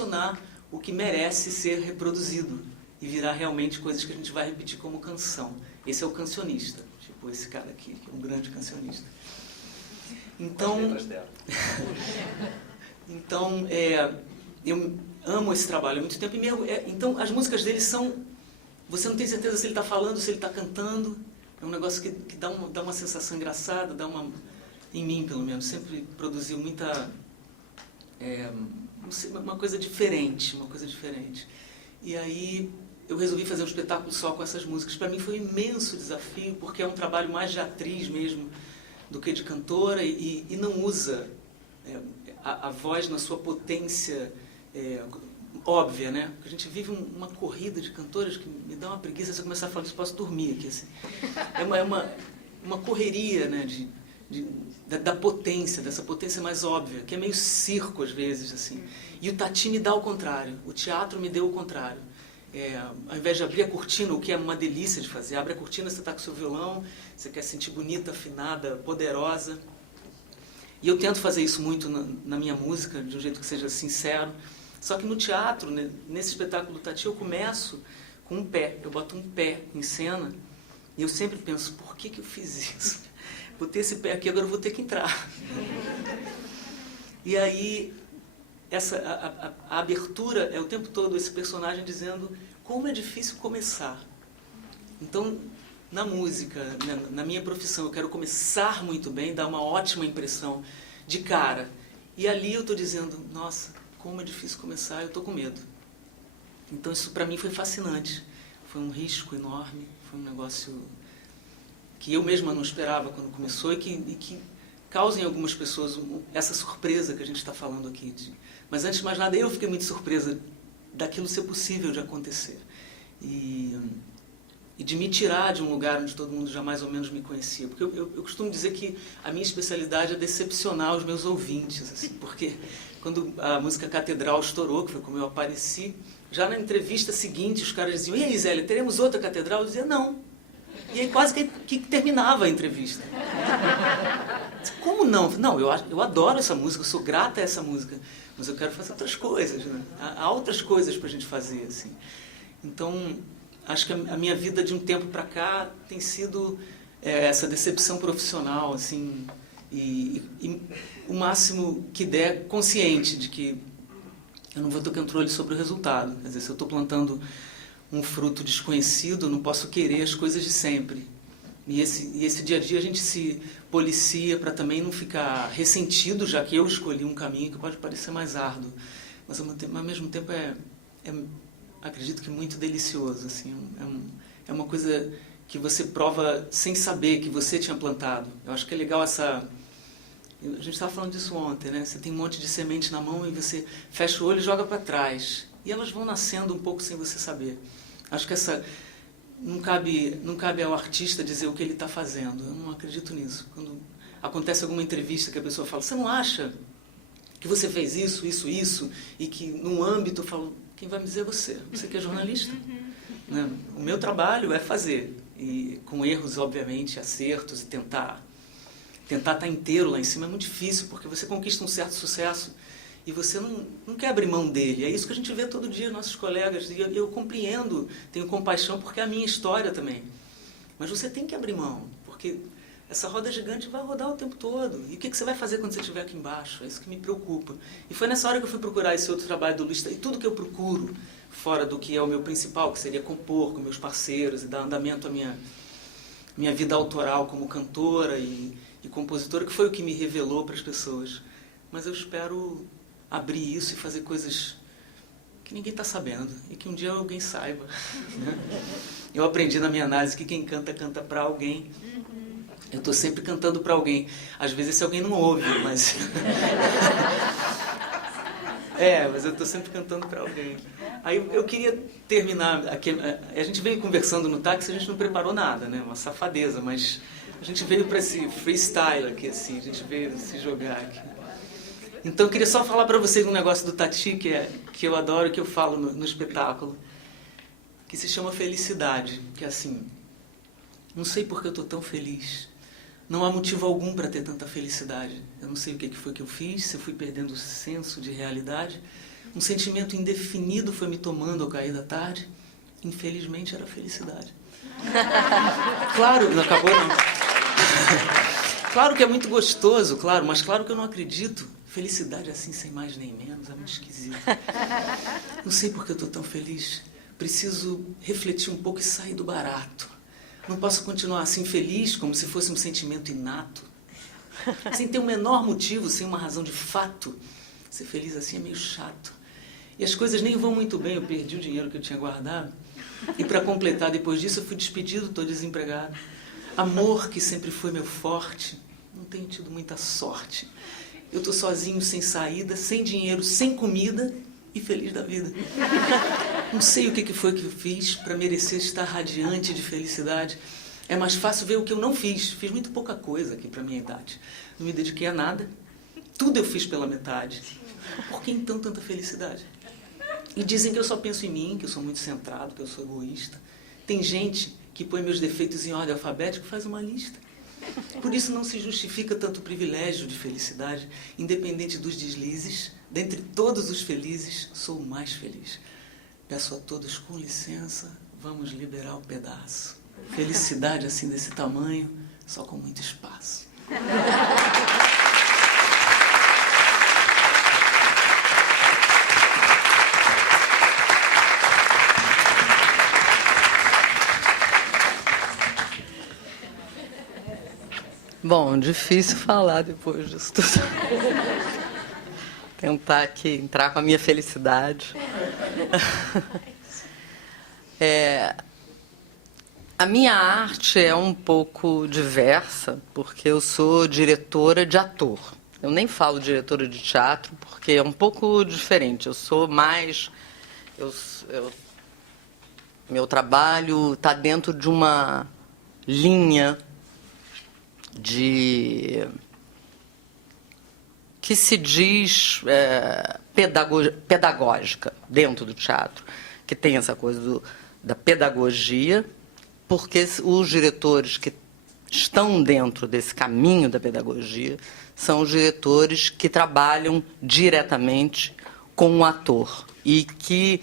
selecionar o que merece ser reproduzido e virar realmente coisas que a gente vai repetir como canção. Esse é o cancionista, tipo esse cara aqui, que é um grande cancionista. Então, eu amo esse trabalho há muito tempo. Então, as músicas dele são... Você não tem certeza se ele está falando, se ele está cantando. É um negócio que dá uma sensação engraçada, em mim, pelo menos, sempre produziu muita... uma coisa diferente, E aí eu resolvi fazer um espetáculo só com essas músicas. Para mim foi um imenso desafio, porque é um trabalho mais de atriz mesmo do que de cantora, e não usa a voz na sua potência óbvia, né? Porque a gente vive uma corrida de cantoras que me dá uma preguiça. Se eu começar a falar isso, posso dormir aqui. Assim. É uma correria, né? Da potência, dessa potência mais óbvia, que é meio circo às vezes, assim. E o Tati me dá o contrário, o teatro me deu o contrário. Ao invés de abrir a cortina, o que é uma delícia de fazer, abre a cortina, você está com o seu violão, você quer se sentir bonita, afinada, poderosa. E eu tento fazer isso muito na minha música, de um jeito que seja sincero. Só que no teatro, né, nesse espetáculo do Tati, eu começo com um pé, eu boto um pé em cena, e eu sempre penso, por que eu fiz isso? Vou ter esse pé aqui, agora eu vou ter que entrar. E aí, a abertura é o tempo todo esse personagem dizendo como é difícil começar. Então, na música, na minha profissão, eu quero começar muito bem, dar uma ótima impressão de cara. E ali eu estou dizendo, nossa, como é difícil começar, eu estou com medo. Então isso para mim foi fascinante. Foi um risco enorme, foi um negócio que eu mesma não esperava quando começou e que causa em algumas pessoas essa surpresa que a gente está falando aqui. Mas antes de mais nada, eu fiquei muito surpresa daquilo ser possível de acontecer. E de me tirar de um lugar onde todo mundo já mais ou menos me conhecia. Porque eu costumo dizer que a minha especialidade é decepcionar os meus ouvintes, assim, porque quando a música Catedral estourou, que foi como eu apareci, já na entrevista seguinte os caras diziam, e aí, Zélia, teremos outra Catedral? Eu dizia, não. E aí quase que terminava a entrevista. Como não? Não, eu adoro essa música, eu sou grata a essa música, mas eu quero fazer outras coisas, né? Há outras coisas para a gente fazer, assim. Então, acho que a minha vida de um tempo para cá tem sido essa decepção profissional, assim, e o máximo que der consciente de que eu não vou ter controle sobre o resultado. Quer dizer, se eu estou plantando um fruto desconhecido, eu não posso querer as coisas de sempre. E esse dia a dia a gente se policia para também não ficar ressentido, já que eu escolhi um caminho que pode parecer mais árduo. Mas ao mesmo tempo acredito que muito delicioso. Assim, é uma coisa que você prova sem saber que você tinha plantado. Eu acho que é legal essa... A gente estava falando disso ontem, né? Você tem um monte de semente na mão e você fecha o olho e joga para trás. E elas vão nascendo um pouco sem você saber. Acho que não cabe ao artista dizer o que ele está fazendo. Eu não acredito nisso. Quando acontece alguma entrevista que a pessoa fala, você não acha que você fez isso, isso, isso, e que num âmbito, eu falo, quem vai me dizer é você. Você que é jornalista. Né? O meu trabalho é fazer. E com erros, obviamente, acertos, e tentar estar inteiro lá em cima é muito difícil, porque você conquista um certo sucesso e você não quer abrir mão dele. É isso que a gente vê todo dia, nossos colegas. E eu compreendo, tenho compaixão, porque é a minha história também. Mas você tem que abrir mão, porque essa roda gigante vai rodar o tempo todo. E o que você vai fazer quando você estiver aqui embaixo? É isso que me preocupa. E foi nessa hora que eu fui procurar esse outro trabalho do Luiz. E tudo que eu procuro, fora do que é o meu principal, que seria compor com meus parceiros e dar andamento à minha vida autoral como cantora e compositora, que foi o que me revelou para as pessoas. Mas eu espero abrir isso e fazer coisas que ninguém está sabendo e que um dia alguém saiba. Eu aprendi na minha análise que quem canta, canta para alguém. Eu estou sempre cantando para alguém. Às vezes esse alguém não ouve, mas... mas eu estou sempre cantando para alguém. Aí eu queria terminar aqui. A gente veio conversando no táxi, a gente não preparou nada, né? Uma safadeza, mas a gente veio para esse freestyle aqui, assim, a gente veio se jogar aqui. Então eu queria só falar para vocês um negócio do Tati, que eu adoro, que eu falo no espetáculo, que se chama felicidade, que é assim, não sei por que eu estou tão feliz, não há motivo algum para ter tanta felicidade, eu não sei o que foi que eu fiz, se eu fui perdendo o senso de realidade, Um sentimento indefinido foi me tomando ao cair da tarde. Infelizmente era felicidade. Claro, não acabou não. Claro que é muito gostoso, claro, mas claro que eu não acredito. Felicidade assim, sem mais nem menos, é muito esquisito. Não sei por que eu estou tão feliz. Preciso refletir um pouco e sair do barato. Não posso continuar assim feliz, como se fosse um sentimento inato. Sem ter o menor motivo, sem uma razão de fato. Ser feliz assim é meio chato. E as coisas nem vão muito bem, eu perdi o dinheiro que eu tinha guardado. E para completar, depois disso, eu fui despedido, estou desempregado. Amor, que sempre foi meu forte, não tenho tido muita sorte. Eu estou sozinho, sem saída, sem dinheiro, sem comida e feliz da vida. Não sei o que foi que eu fiz para merecer estar radiante de felicidade. É mais fácil ver o que eu não fiz. Fiz muito pouca coisa aqui para minha idade. Não me dediquei a nada. Tudo eu fiz pela metade. Por que então tanta felicidade? E dizem que eu só penso em mim, que eu sou muito centrado, que eu sou egoísta. Tem gente que põe meus defeitos em ordem alfabética e faz uma lista. Por isso não se justifica tanto privilégio de felicidade, independente dos deslizes. Dentre todos os felizes, sou o mais feliz. Peço a todos com licença, vamos liberar o pedaço. Felicidade assim desse tamanho, só com muito espaço. Bom, difícil falar depois disso tudo. Tentar aqui entrar com a minha felicidade. A minha arte é um pouco diversa, porque eu sou diretora de ator. Eu nem falo diretora de teatro, porque é um pouco diferente. Eu sou mais... meu trabalho está dentro de uma linha que se diz pedagógica dentro do teatro, que tem essa coisa da pedagogia, porque os diretores que estão dentro desse caminho da pedagogia são os diretores que trabalham diretamente com o ator e que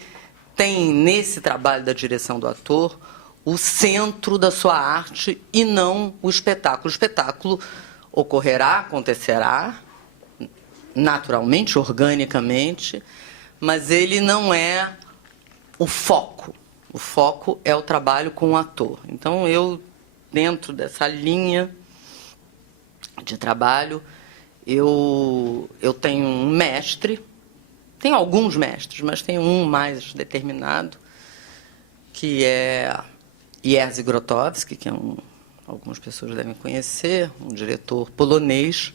têm nesse trabalho da direção do ator o centro da sua arte e não o espetáculo. O espetáculo ocorrerá, acontecerá naturalmente, organicamente, mas ele não é o foco. O foco é o trabalho com o ator. Então, eu, dentro dessa linha de trabalho, eu tenho um mestre, tenho alguns mestres, mas tenho um mais determinado, que é Jerzy Grotowski, que é algumas pessoas devem conhecer, um diretor polonês.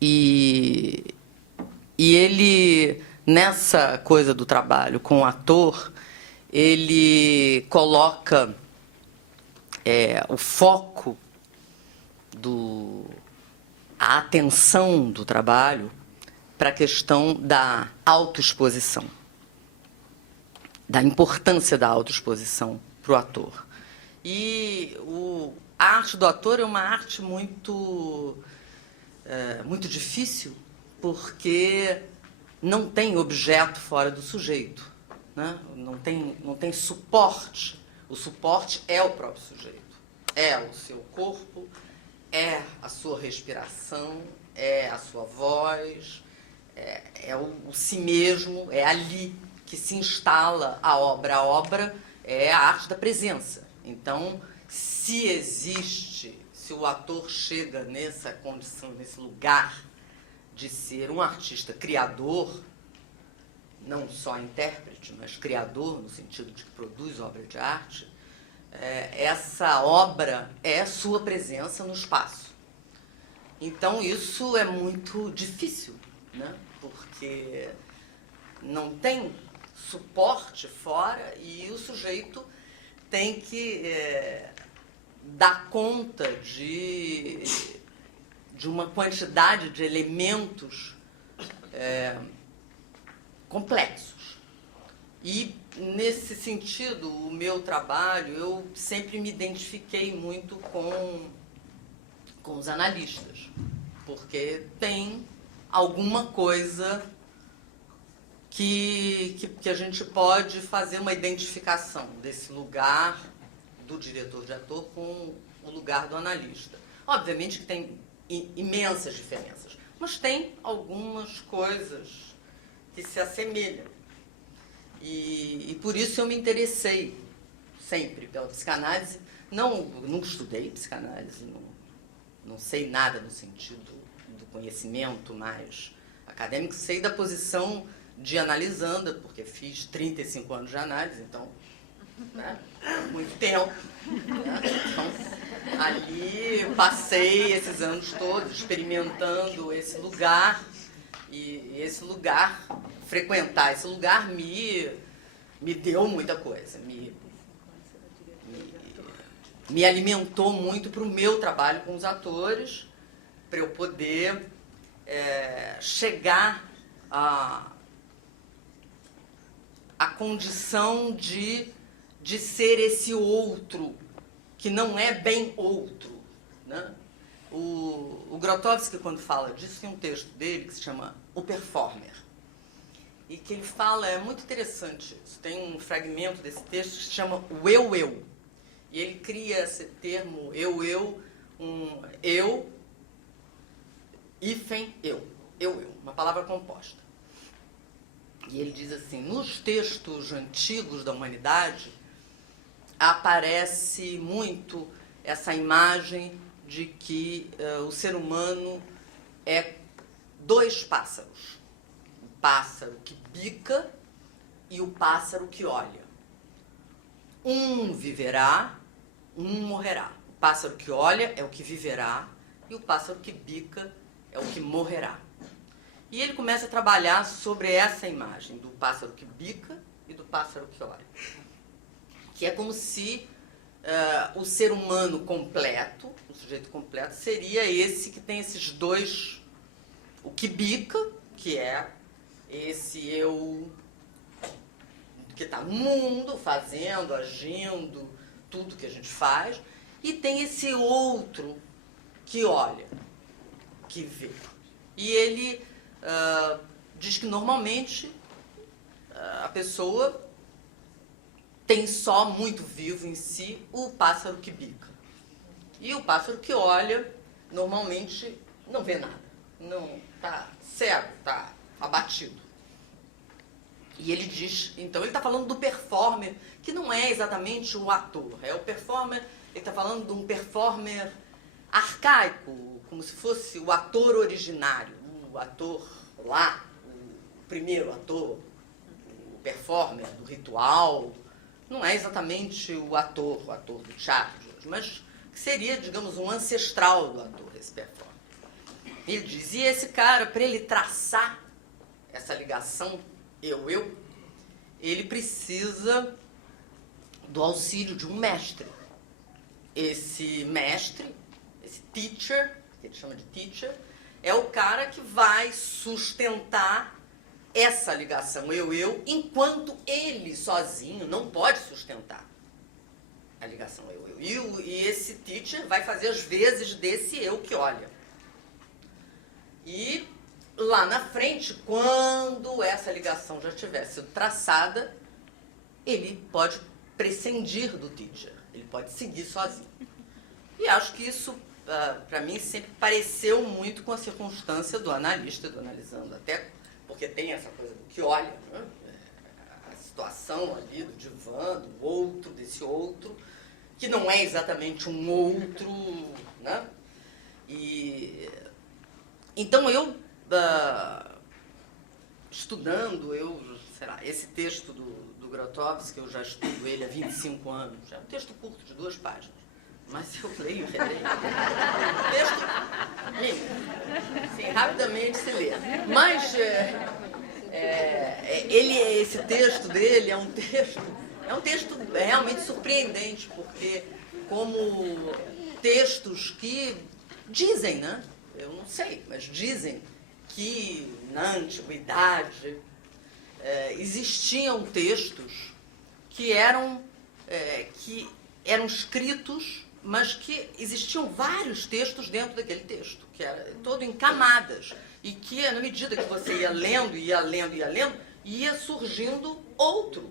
E ele, nessa coisa do trabalho com o ator, ele coloca o foco, a atenção do trabalho para a questão da autoexposição, da importância da autoexposição para o ator. E a arte do ator é uma arte muito difícil, porque não tem objeto fora do sujeito, né? Não tem suporte. O suporte é o próprio sujeito. É o seu corpo, é a sua respiração, é a sua voz, é o si mesmo, é ali que se instala a obra. A obra é a arte da presença. Então, se o ator chega nessa condição, nesse lugar de ser um artista criador, não só intérprete, mas criador, no sentido de que produz obra de arte, essa obra é a sua presença no espaço. Então, isso é muito difícil, né? Porque não tem suporte fora e o sujeito tem que dar conta de uma quantidade de elementos complexos. E, nesse sentido, o meu trabalho, eu sempre me identifiquei muito com os analistas, porque tem alguma coisa que a gente pode fazer uma identificação desse lugar do diretor de ator com o lugar do analista. Obviamente que tem imensas diferenças, mas tem algumas coisas que se assemelham. E por isso eu me interessei sempre pela psicanálise. Nunca estudei psicanálise, não sei nada no sentido do conhecimento mais acadêmico, sei da posição de analisanda, porque fiz 35 anos de análise, então, né, muito tempo. Né? Então, ali passei esses anos todos experimentando esse lugar, e esse lugar, frequentar esse lugar me deu muita coisa, me alimentou muito para o meu trabalho com os atores, para eu poder chegar à condição de ser esse outro, que não é bem outro. Né? O Grotowski, quando fala disso, tem um texto dele que se chama O Performer, e que ele fala, é muito interessante isso, tem um fragmento desse texto que se chama o eu. E ele cria esse termo eu, hífen eu, uma palavra composta. E ele diz assim, nos textos antigos da humanidade, aparece muito essa imagem de que o ser humano é dois pássaros. O pássaro que bica e o pássaro que olha. Um viverá, um morrerá. O pássaro que olha é o que viverá e o pássaro que bica é o que morrerá. E ele começa a trabalhar sobre essa imagem do pássaro que bica e do pássaro que olha. Que é como se o ser humano completo, o sujeito completo, seria esse que tem esses dois, o que bica, que é esse eu que está no mundo, fazendo, agindo, tudo que a gente faz, e tem esse outro que olha, que vê. E ele diz que normalmente a pessoa tem só muito vivo em si o pássaro que bica. E o pássaro que olha, normalmente não vê nada, não está cego, está abatido. E ele diz, então ele está falando do performer, que não é exatamente o ator, é o performer, ele está falando de um performer arcaico, como se fosse o ator originário, o ator lá, o primeiro ator, o performer do ritual, não é exatamente o ator do teatro de hoje, mas que seria, digamos, um ancestral do ator, esse performer. Ele diz, e esse cara, para ele traçar essa ligação eu, ele precisa do auxílio de um mestre. Esse mestre, esse teacher, que ele chama de teacher, é o cara que vai sustentar essa ligação eu, enquanto ele sozinho não pode sustentar a ligação eu. E esse teacher vai fazer as vezes desse eu que olha. E lá na frente, quando essa ligação já estiver sido traçada, ele pode prescindir do teacher, ele pode seguir sozinho. E acho que isso, para mim, sempre pareceu muito com a circunstância do analista, do analisando, até porque tem essa coisa do que olha, né? A situação ali do divã, do outro, desse outro, que não é exatamente um outro, né? E então eu estudando, esse texto do Grotowski, eu já estudo ele há 25 anos, é um texto curto de 2 páginas, mas eu leio, releio. Texto, sim, rapidamente se lê. Mas esse texto dele é um texto realmente surpreendente, porque como textos que dizem, né? Eu não sei, mas dizem que na antiguidade existiam textos que eram escritos, mas que existiam vários textos dentro daquele texto, que era todo em camadas, e que, na medida que você ia lendo, ia surgindo outro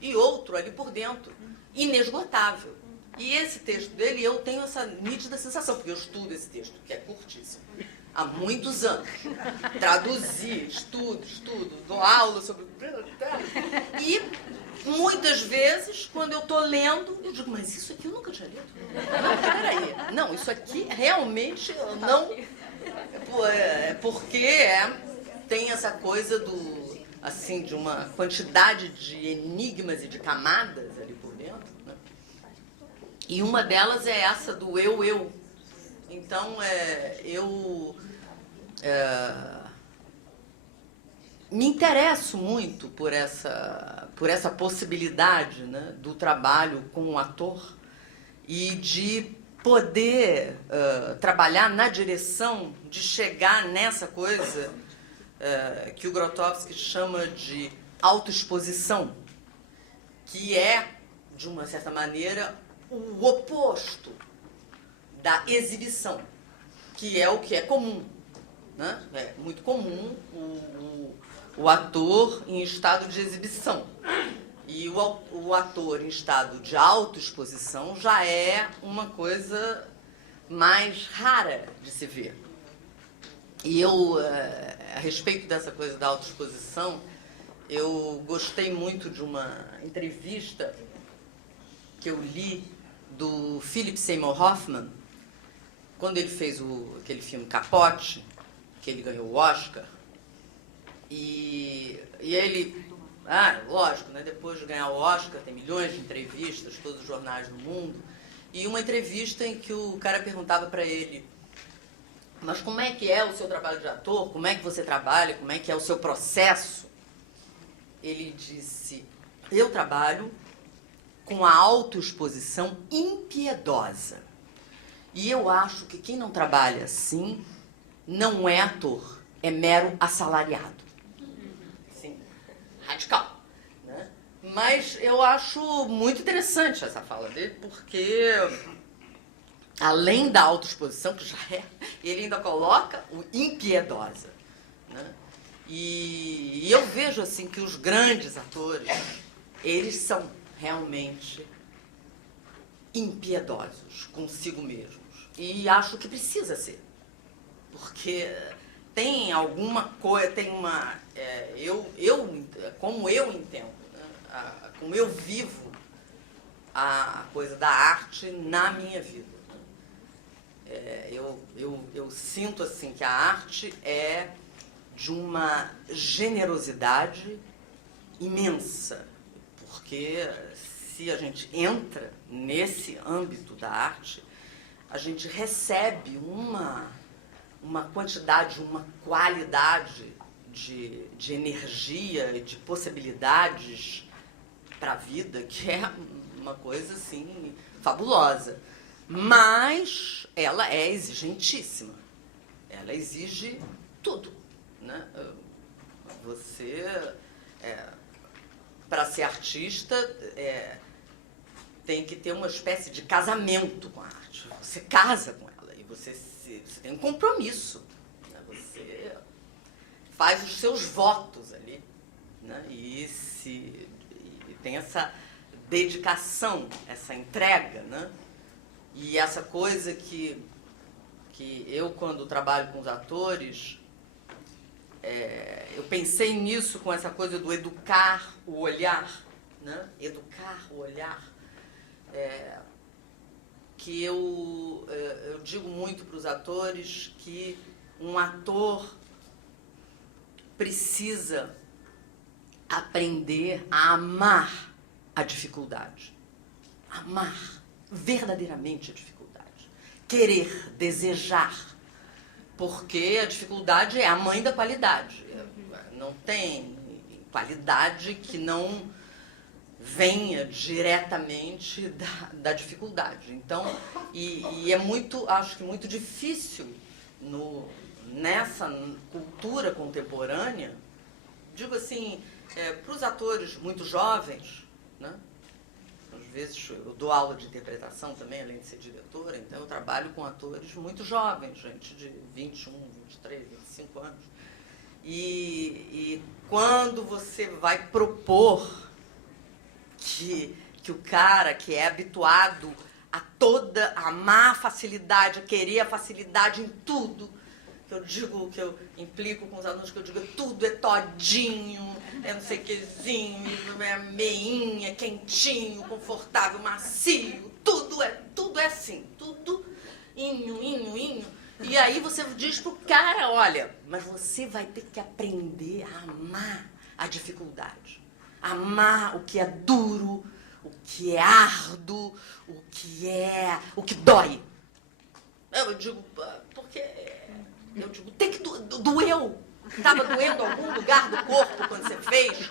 e outro ali por dentro, inesgotável. E esse texto dele, eu tenho essa nítida sensação, porque eu estudo esse texto, que é curtíssimo, há muitos anos. Traduzi, estudo, dou aula sobre... E muitas vezes, quando eu estou lendo, eu digo, mas isso aqui eu nunca tinha lido. Não, peraí. Não, isso aqui realmente eu não... Porque tem essa coisa assim, de uma quantidade de enigmas e de camadas ali por dentro, né? E uma delas é essa do eu. Então, eu me interesso muito por essa possibilidade, né, do trabalho com o ator e de poder trabalhar na direção de chegar nessa coisa que o Grotowski chama de autoexposição, que é, de uma certa maneira, o oposto da exibição, que é o que é comum, né? É muito comum o ator em estado de exibição. E o ator em estado de autoexposição já é uma coisa mais rara de se ver. E eu, a respeito dessa coisa da autoexposição, eu gostei muito de uma entrevista que eu li do Philip Seymour Hoffman, quando ele fez aquele filme Capote, que ele ganhou o Oscar. E ele... lógico, né? Depois de ganhar o Oscar, tem milhões de entrevistas, todos os jornais do mundo. E uma entrevista em que o cara perguntava para ele: mas como é que é o seu trabalho de ator? Como é que você trabalha? Como é que é o seu processo? Ele disse: eu trabalho com a autoexposição impiedosa. E eu acho que quem não trabalha assim não é ator, é mero assalariado. Sim, radical, né? Mas eu acho muito interessante essa fala dele, porque além da autoexposição, que já é, ele ainda coloca o impiedosa, né? E eu vejo assim que os grandes atores, eles são realmente impiedosos consigo mesmos. E acho que precisa ser. Porque tem alguma coisa, tem uma... como eu entendo, né, como eu vivo a coisa da arte na minha vida. Eu sinto assim que a arte é de uma generosidade imensa, porque se a gente entra nesse âmbito da arte, a gente recebe uma quantidade, uma qualidade de energia e de possibilidades para a vida que é uma coisa assim fabulosa. Mas ela é exigentíssima. Ela exige tudo, né? Você, para ser artista, tem que ter uma espécie de casamento com a arte. Você casa com ela e você tem um compromisso, né? Você faz os seus votos ali, né? E tem essa dedicação, essa entrega, né? E essa coisa que eu, quando trabalho com os atores, eu pensei nisso com essa coisa do educar o olhar, né? Educar o olhar. Que eu digo muito para os atores que um ator precisa aprender a amar a dificuldade. Amar verdadeiramente a dificuldade. Querer, desejar. Porque a dificuldade é a mãe da qualidade. Não tem qualidade que não venha diretamente da dificuldade. Então, e é muito, acho que muito difícil nessa cultura contemporânea, digo assim, para os atores muito jovens, né? Às vezes eu dou aula de interpretação também, além de ser diretora, então eu trabalho com atores muito jovens, gente de 21, 23, 25 anos. E quando você vai propor que o cara que é habituado a toda a má facilidade, a querer a facilidade em tudo, que eu digo, que eu implico com os alunos, que eu digo tudo é todinho, é não sei o quezinho, é meinha, quentinho, confortável, macio, tudo é assim, tudo inho. E aí você diz pro cara, olha, mas você vai ter que aprender a amar a dificuldade, amar o que é duro, o que é árduo, o que dói. Eu digo, porque tem que doeu. Estava doendo algum lugar do corpo quando você fez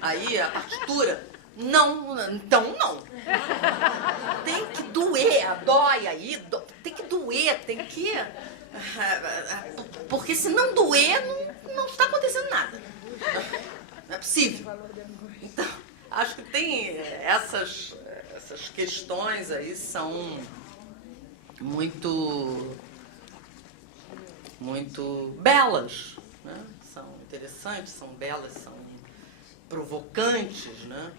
aí a partitura? Não, então não. Tem que doer, dói aí, tem que doer, tem que... Porque se não doer, não está acontecendo nada. Não é possível. Então, acho que tem essas questões aí são muito belas, né? São interessantes, são belas, são provocantes, né?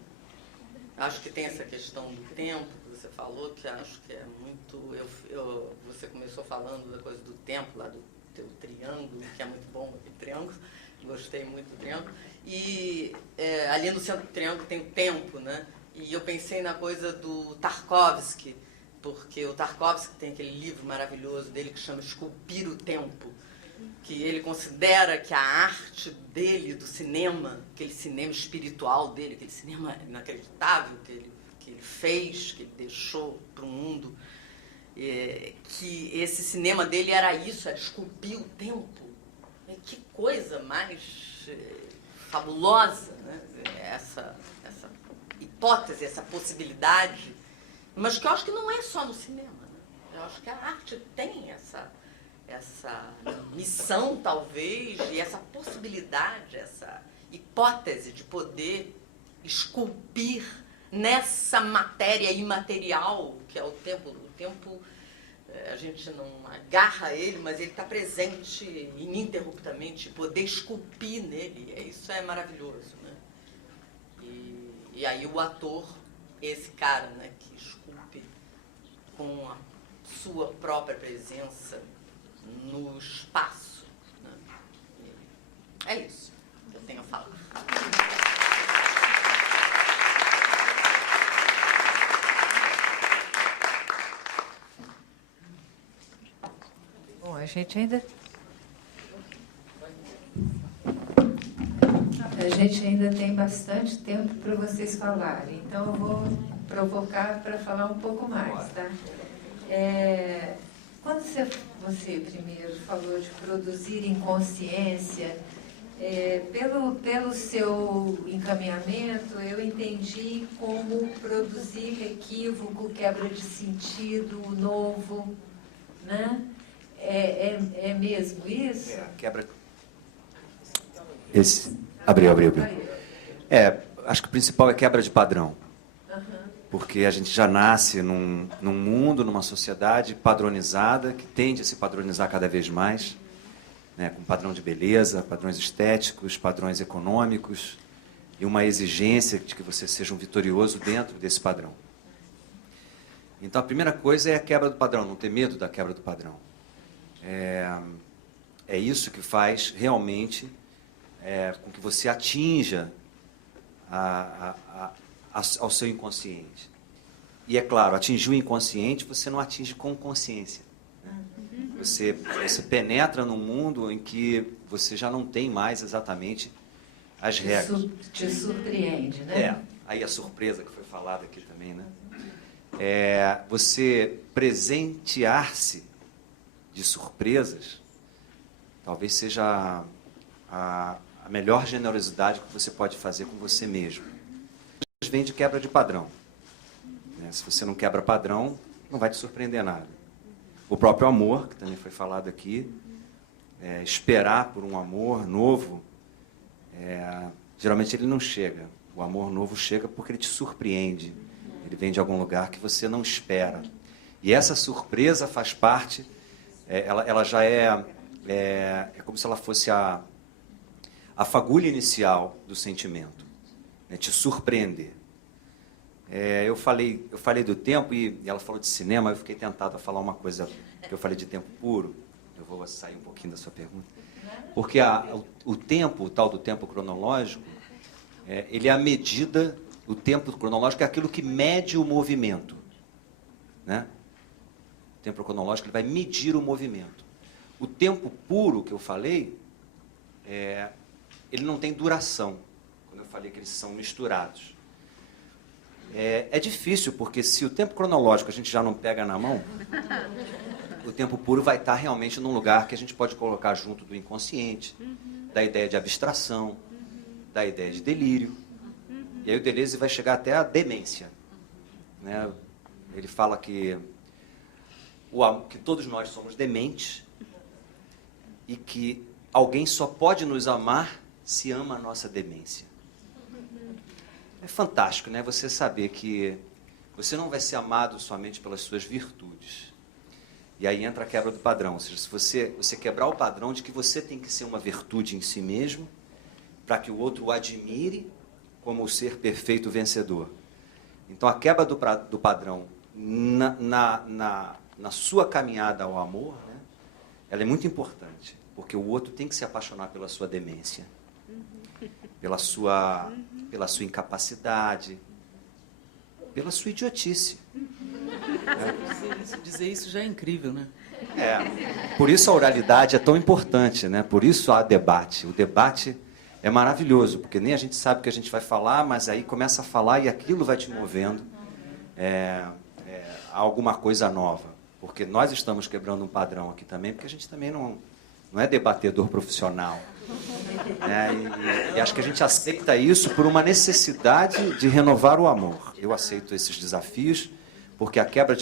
Acho que tem essa questão do tempo que você falou, que acho que é muito... você começou falando da coisa do tempo, lá do teu triângulo, que é muito bom aquele triângulo, gostei muito do triângulo. E ali no centro do triângulo tem o tempo, né? E eu pensei na coisa do Tarkovsky, porque o Tarkovsky tem aquele livro maravilhoso dele que chama Esculpir o Tempo, que ele considera que a arte dele, do cinema, aquele cinema espiritual dele, aquele cinema inacreditável que ele fez, que ele deixou para o mundo, que esse cinema dele era isso, era esculpir o tempo. E que coisa mais fabulosa, né? Essa hipótese, essa possibilidade, mas que eu acho que não é só no cinema, né? Eu acho que a arte tem essa missão, talvez, e essa possibilidade, essa hipótese de poder esculpir nessa matéria imaterial que é o tempo. O tempo, a gente não agarra ele, mas ele está presente ininterruptamente, poder esculpir nele, isso é maravilhoso, né? E aí o ator, esse cara, né, que esculpe com a sua própria presença no espaço, né? É isso que eu tenho a falar. Bom, a gente ainda tem bastante tempo para vocês falarem, então eu vou provocar para falar um pouco mais, tá? Quando você primeiro falou de produzir em consciência, pelo seu encaminhamento, eu entendi como produzir equívoco, quebra de sentido, novo, né? É mesmo isso? Quebra... Abriu. Acho que o principal é quebra de padrão. Porque a gente já nasce num mundo, numa sociedade padronizada, que tende a se padronizar cada vez mais, né, com padrão de beleza, padrões estéticos, padrões econômicos, e uma exigência de que você seja um vitorioso dentro desse padrão. Então, a primeira coisa é a quebra do padrão, não ter medo da quebra do padrão. É isso que faz realmente com que você atinja ao seu inconsciente. E é claro, atingir o inconsciente você não atinge com consciência. Você penetra num mundo em que você já não tem mais exatamente as regras. Te surpreende, né? Aí a surpresa que foi falada aqui também, né? Você presentear-se de surpresas talvez seja a melhor generosidade que você pode fazer com você mesmo. Vem de quebra de padrão. Se você não quebra padrão, não vai te surpreender nada. O próprio amor, que também foi falado aqui, esperar por um amor novo, geralmente ele não chega. O amor novo chega porque ele te surpreende. Ele vem de algum lugar que você não espera. E essa surpresa faz parte, ela já é como se ela fosse a fagulha inicial do sentimento, né? Te surpreender. Eu falei do tempo e ela falou de cinema, eu fiquei tentado a falar uma coisa que eu falei de tempo puro. Eu vou sair um pouquinho da sua pergunta. Porque o tempo, o tal do tempo cronológico, ele é a medida, o tempo cronológico é aquilo que mede o movimento, né? O tempo cronológico ele vai medir o movimento. O tempo puro que eu falei, ele não tem duração. Quando eu falei que eles são misturados. É difícil, porque se o tempo cronológico a gente já não pega na mão, o tempo puro vai estar realmente num lugar que a gente pode colocar junto do inconsciente, da ideia de abstração, da ideia de delírio. E aí o Deleuze vai chegar até a demência, né? Ele fala que todos nós somos dementes e que alguém só pode nos amar se ama a nossa demência. É fantástico, né? Você saber que você não vai ser amado somente pelas suas virtudes. E aí entra a quebra do padrão. Ou seja, se você quebrar o padrão de que você tem que ser uma virtude em si mesmo, para que o outro o admire como o ser perfeito vencedor. Então, a quebra do padrão na sua caminhada ao amor, né, ela é muito importante, porque o outro tem que se apaixonar pela sua demência, pela sua incapacidade, pela sua idiotice. Dizer isso já é incrível, né? Por isso a oralidade é tão importante, né? Por isso há debate. O debate é maravilhoso, porque nem a gente sabe o que a gente vai falar, mas aí começa a falar e aquilo vai te movendo a alguma coisa nova. Porque nós estamos quebrando um padrão aqui também, porque a gente também não é debatedor profissional. E acho que a gente aceita isso por uma necessidade de renovar o amor. Eu aceito esses desafios, porque a quebra de